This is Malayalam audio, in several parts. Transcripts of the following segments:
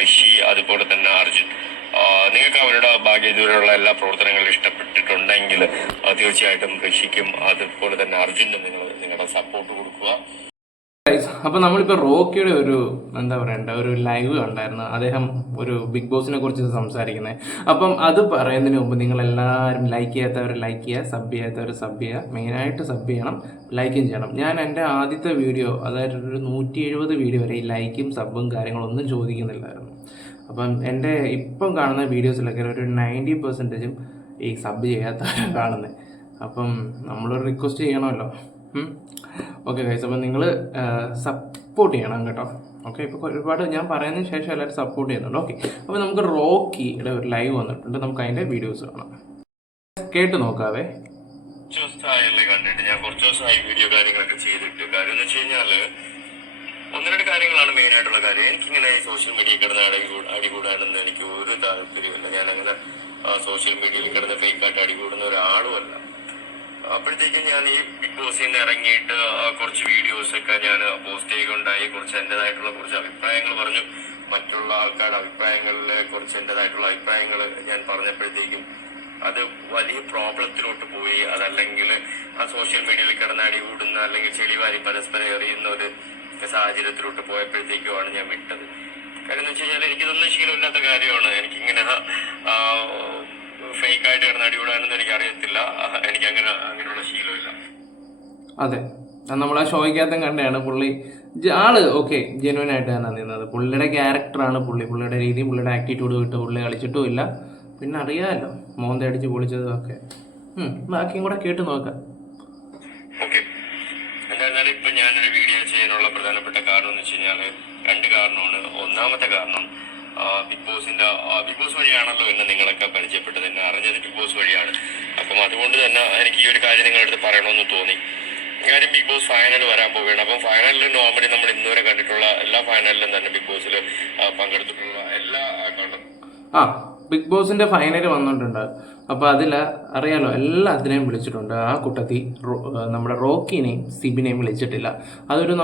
ഋഷി അതുപോലെ തന്നെ അർജുൻ, നിങ്ങൾക്ക് അവരുടെ ഭാഗ്യദൂരമുള്ള എല്ലാ പ്രവർത്തനങ്ങളും ഇഷ്ടപ്പെട്ടിട്ടുണ്ടെങ്കിൽ തീർച്ചയായിട്ടും ഋഷിക്കും അതുപോലെ തന്നെ അർജുനും നിങ്ങളുടെ സപ്പോർട്ട് കൊടുക്കുക. അപ്പം നമ്മളിപ്പോൾ റോക്കിയുടെ എന്താ പറയണ്ട ഒരു ലൈവ് കണ്ടായിരുന്നു. അദ്ദേഹം ഒരു ബിഗ് ബോസിനെ കുറിച്ച് സംസാരിക്കുന്നത്. അപ്പം അത് പറയുന്നതിന് മുമ്പ് നിങ്ങളെല്ലാവരും ലൈക്ക് ചെയ്യാത്തവർ ലൈക്ക് ചെയ്യുക, സബ് ചെയ്യാത്തവർ സബ് ചെയ്യുക. മെയിനായിട്ട് സബ് ചെയ്യണം, ലൈക്കും ചെയ്യണം. ഞാൻ എൻ്റെ ആദ്യത്തെ വീഡിയോ, അതായത് ഒരു 170 വീഡിയോ വരെ ഈ ലൈക്കും സബും കാര്യങ്ങളൊന്നും ചോദിക്കുന്നില്ലായിരുന്നു. അപ്പം എൻ്റെ ഇപ്പം കാണുന്ന വീഡിയോസിലൊക്കെ ഒരു 90% ഈ സബ് ചെയ്യാത്തവരാണ് കാണുന്നത്. അപ്പം നമ്മളൊരു റിക്വസ്റ്റ് ചെയ്യണമല്ലോ. ഓക്കെ ഗൈസ്, അപ്പം നിങ്ങൾ സപ്പോർട്ട് ചെയ്യണം കേട്ടോ. ഓക്കെ, ഇപ്പോൾ ഒരുപാട് ഞാൻ പറയുന്നതിന് ശേഷം എല്ലാവരും സപ്പോർട്ട് ചെയ്യുന്നുണ്ട്. ഓക്കെ, അപ്പോൾ നമുക്ക് റോക്കിയുടെ ഒരു ലൈവ് വന്നിട്ടുണ്ട്. നമുക്ക് അതിൻ്റെ വീഡിയോസ് കാണാം, കേട്ട് നോക്കാവേ. കണ്ടിട്ട് ഞാൻ കുറച്ച് ദിവസമായി വീഡിയോ കാര്യങ്ങളൊക്കെ ചെയ്തിട്ട്. കാര്യം എന്ന് വെച്ച് കഴിഞ്ഞാല് 1-2 കാര്യങ്ങളാണ് മെയിൻ ആയിട്ടുള്ള കാര്യം. എനിക്കിങ്ങനെ സോഷ്യൽ മീഡിയയിൽ കിടന്ന് അടികൂടാണെന്ന് എനിക്ക് ഒരു താല്പര്യമില്ല. ഞാൻ അങ്ങനെ സോഷ്യൽ മീഡിയയിൽ കിടന്ന് ഫേക്കായിട്ട് അടികൂടുന്ന ഒരാളുമല്ല. അപ്പോഴത്തേക്കും ഞാൻ ഈ ബിഗ് ബോസിൽ നിന്ന് ഇറങ്ങിയിട്ട് കുറച്ച് വീഡിയോസ് ഒക്കെ ഞാൻ പോസ്റ്റ് ചെയ്യുകയുണ്ടായി. കുറച്ച് എന്റേതായിട്ടുള്ള കുറച്ച് അഭിപ്രായങ്ങൾ പറഞ്ഞു. മറ്റുള്ള ആൾക്കാരുടെ അഭിപ്രായങ്ങളിലെ കുറച്ച് എന്റേതായിട്ടുള്ള അഭിപ്രായങ്ങൾ ഞാൻ പറഞ്ഞപ്പോഴത്തേക്കും അത് വലിയ പ്രോബ്ലത്തിലോട്ട് പോയി. അതല്ലെങ്കിൽ ആ സോഷ്യൽ മീഡിയയിൽ കിടന്ന് അടികൂടുന്ന അല്ലെങ്കിൽ ചെളിവാരി പരസ്പരം എറിയുന്ന ഒരു സാഹചര്യത്തിലോട്ട് പോയപ്പോഴത്തേക്കുമാണ് ഞാൻ വിട്ടത്. കാര്യം എന്ന് വെച്ച് കഴിഞ്ഞാൽ എനിക്കിതൊന്നും ശീലമില്ലാത്ത കാര്യമാണ്. എനിക്കിങ്ങനെ ഫേക്കായിട്ട് കിടന്ന് അടികൂടാനൊന്നും എനിക്ക് അറിയത്തില്ല. എനിക്ക് അങ്ങനെയുള്ള ശീലമില്ല. അതെ, നമ്മൾ ആ ഷോയ്ക്കകത്തും കണ്ടാണ് പുള്ളി ആള് ഓക്കെ ജെന്യൂൻ ആയിട്ട് തന്നെ നിന്നത്. പുള്ളിയുടെ ക്യാരക്ടറാണ്, പുള്ളിയുടെ രീതി, പുള്ളിയുടെ ആറ്റിറ്റ്യൂഡ് വിട്ട് പുള്ളി കളിച്ചിട്ടും ഇല്ല. പിന്നെ അറിയാമല്ലോ മോന്ത അടിച്ച് പൊളിച്ചതും ഒക്കെ. ബാക്കിയും കൂടെ കേട്ട് നോക്കാം. ഓക്കെ, എന്തായിരുന്നാലും ഇപ്പൊ ഞാനൊരു വീഡിയോ ചെയ്യാനുള്ള പ്രധാനപ്പെട്ട കാരണം എന്ന് വെച്ച് കഴിഞ്ഞാല് 2 കാരണമാണ്. ഒന്നാമത്തെ കാരണം ബിഗ് ബോസ് വഴിയാണല്ലോ എന്നെ നിങ്ങളൊക്കെ പരിചയപ്പെട്ടത്. എന്നെ അറിഞ്ഞത് ബിഗ് ബോസ് വഴിയാണ്. അപ്പം അതുകൊണ്ട് തന്നെ എനിക്ക് ഈ ഒരു കാര്യം നിങ്ങളുടെ അടുത്ത് പറയണമെന്ന് തോന്നി. കാര്യം ബിഗ് ബോസ് ഫൈനൽ വരാൻ പോവുകയാണ്. അപ്പം ഫൈനലിൽ നോർമലി നമ്മൾ ഇന്നുവരെ കണ്ടിട്ടുള്ള എല്ലാ ഫൈനലിലും തന്നെ ബിഗ് ബോസിൽ പങ്കെടുത്തിട്ടുള്ള എല്ലാ ബിഗ് ബോസിന്റെ ഫൈനൽ വന്നിട്ടുണ്ട്. അപ്പോൾ അതിൽ അറിയാലോ എല്ലാത്തിനെയും വിളിച്ചിട്ടുണ്ട്. ആ കൂട്ടത്തിൽ നമ്മുടെ റോക്കിനെയും സിബിനെയും വിളിച്ചിട്ടില്ല.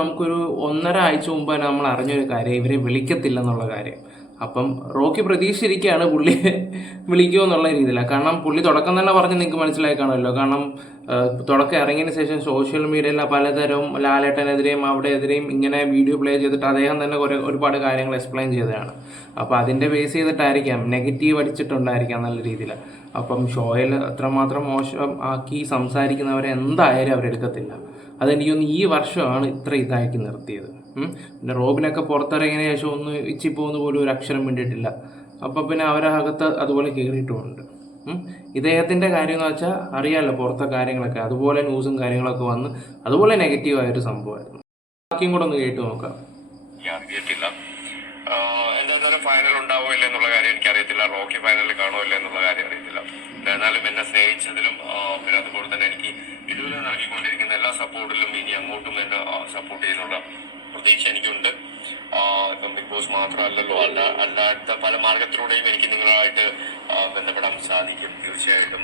നമുക്കൊരു 1.5 ആഴ്ച മുമ്പ് തന്നെ നമ്മൾ അറിഞ്ഞൊരു കാര്യം, ഇവരെ വിളിക്കത്തില്ലെന്നുള്ള കാര്യം. അപ്പം റോക്കി പ്രതീക്ഷിച്ചിരിക്കുകയാണ് പുള്ളിയെ വിളിക്കുമോ എന്നുള്ള രീതിയിലാണ്. കാരണം പുള്ളി തുടക്കം തന്നെ പറഞ്ഞ് നിങ്ങൾക്ക് മനസ്സിലായി കാണുമല്ലോ. കാരണം തുടക്കം ഇറങ്ങിയതിന് ശേഷം സോഷ്യൽ മീഡിയയിൽ പലതരവും ലാലേട്ടനെതിരെയും അവിടെ എതിരെയും ഇങ്ങനെ വീഡിയോ പ്ലേ ചെയ്തിട്ട് അദ്ദേഹം തന്നെ ഒരുപാട് കാര്യങ്ങൾ എക്സ്പ്ലെയിൻ ചെയ്തതാണ്. അപ്പോൾ അതിൻ്റെ ബേസ് ചെയ്തിട്ടായിരിക്കാം നെഗറ്റീവ് അടിച്ചിട്ടുണ്ടായിരിക്കാം നല്ല രീതിയിൽ. അപ്പം ഷോയിൽ അത്രമാത്രം മോശം ആക്കി സംസാരിക്കുന്നവരെ എന്തായാലും അവരെടുക്കത്തില്ല. അതെനിക്കൊന്ന് ഈ വർഷമാണ് ഇത്ര ഇതാക്കി നിർത്തിയത്. പിന്നെ റോബിനൊക്കെ പുറത്തിറങ്ങിയതിന് ശേഷം ഒന്ന് ഇച്ചിപ്പോന്ന് പോലും ഒരു അക്ഷരം വേണ്ടിയിട്ടില്ല. അപ്പം പിന്നെ അവരകത്ത് അതുപോലെ കയറിയിട്ടുമുണ്ട്. ഇദ്ദേഹത്തിൻ്റെ കാര്യം എന്ന് വെച്ചാൽ അറിയാമല്ലോ, പുറത്തെ കാര്യങ്ങളൊക്കെ അതുപോലെ ന്യൂസും കാര്യങ്ങളൊക്കെ വന്ന് അതുപോലെ നെഗറ്റീവായൊരു സംഭവമായിരുന്നു. ബാക്കിയും കൂടെ ഒന്ന് കേട്ട് നോക്കാം. എന്തായാലും ഫൈനൽ ഉണ്ടാവോ ഇല്ല എന്നുള്ള കാര്യം എനിക്കറിയത്തില്ല. റോക്കി ഫൈനലിൽ കാണോ ഇല്ല എന്നുള്ള കാര്യം അറിയത്തില്ല. എന്നാലും എന്നെ സ്നേഹിച്ചതിലും പിന്നെ അതുപോലെ തന്നെ എനിക്ക് ഇതുവരെ നൽകിക്കൊണ്ടിരിക്കുന്ന എല്ലാ സപ്പോർട്ടിലും ഇനി അങ്ങോട്ടും എന്നെ സപ്പോർട്ട് ചെയ്യുന്നുള്ള പ്രതീക്ഷ എനിക്കുണ്ട്. ഇപ്പം ബിഗ് ബോസ് മാത്രമല്ലല്ലോ, അല്ലാത്ത പല മാർഗത്തിലൂടെയും എനിക്ക് നിങ്ങളുമായിട്ട് ബന്ധപ്പെടാൻ സാധിക്കും. തീർച്ചയായിട്ടും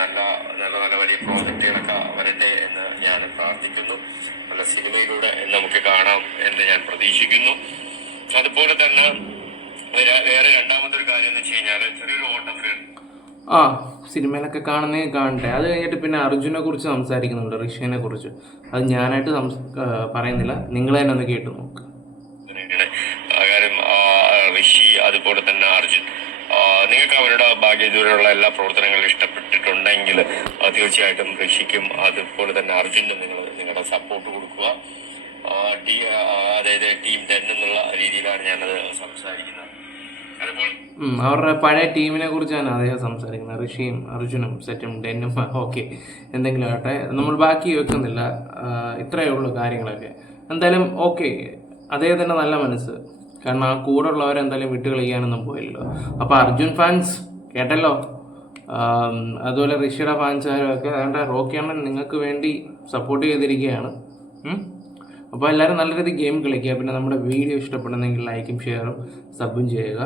നല്ല വലിയ പ്രോജക്റ്റുകളൊക്കെ വരട്ടെ എന്ന് ഞാൻ പ്രാർത്ഥിക്കുന്നു. നല്ല സിനിമയിലൂടെ നമുക്ക് കാണാം എന്ന് ഞാൻ പ്രതീക്ഷിക്കുന്നു. അതുപോലെ തന്നെ വേറെ രണ്ടാമതൊരു കാര്യം എന്ന് വെച്ച് കഴിഞ്ഞാൽ ചെറിയൊരു ഓട്ടം സിനിമയിലൊക്കെ കാണട്ടെ. അത് കഴിഞ്ഞിട്ട് പിന്നെ അർജുനെ കുറിച്ച് സംസാരിക്കുന്നുണ്ട്, ഋഷിനെ കുറിച്ച്. അത് ഞാനായിട്ട് പറയുന്നില്ല, നിങ്ങൾ തന്നെ ഒന്ന് കേട്ടു നോക്ക്. കാര്യം ഋഷി അതുപോലെ തന്നെ അർജുൻ, നിങ്ങൾക്ക് അവരുടെ ഭാഗ്യദൂരമുള്ള എല്ലാ പ്രവർത്തനങ്ങളും ഇഷ്ടപ്പെട്ടിട്ടുണ്ടെങ്കിൽ തീർച്ചയായിട്ടും ഋഷിക്കും അതുപോലെ തന്നെ അർജുനും നിങ്ങളുടെ സപ്പോർട്ട് കൊടുക്കുക. അതായത് ടീം 10 എന്നുള്ള രീതിയിലാണ് ഞാനത് സംസാരിക്കുന്നത്. അവരുടെ പഴയ ടീമിനെ കുറിച്ചാണ് അദ്ദേഹം സംസാരിക്കുന്നത്. ഋഷിയും അർജുനും സെറ്റും 10ഉം ഓക്കെ എന്തെങ്കിലും ആട്ടെ, നമ്മൾ ബാക്കി വെക്കുന്നില്ല. ഇത്രയേ ഉള്ളൂ കാര്യങ്ങളൊക്കെ. എന്തായാലും ഓക്കെ, അദ്ദേഹത്തിൻ്റെ നല്ല മനസ്സ്. കാരണം ആ കൂടെ ഉള്ളവരെന്തായാലും വിട്ട് കളിക്കാനൊന്നും പോയില്ലല്ലോ. അപ്പോൾ അർജുൻ ഫാൻസ് കേട്ടല്ലോ, അതുപോലെ ഋഷിയുടെ ഫാൻസുകാരൊക്കെ അതുകൊണ്ട് റോക്കിയാണ് നിങ്ങൾക്ക് വേണ്ടി സപ്പോർട്ട് ചെയ്തിരിക്കുകയാണ്. അപ്പോൾ എല്ലാവരും നല്ല രീതിയിൽ ഗെയിം കളിക്കുക. പിന്നെ നമ്മുടെ വീഡിയോ ഇഷ്ടപ്പെടുന്നെങ്കിൽ ലൈക്കും ഷെയറും സബും ചെയ്യുക.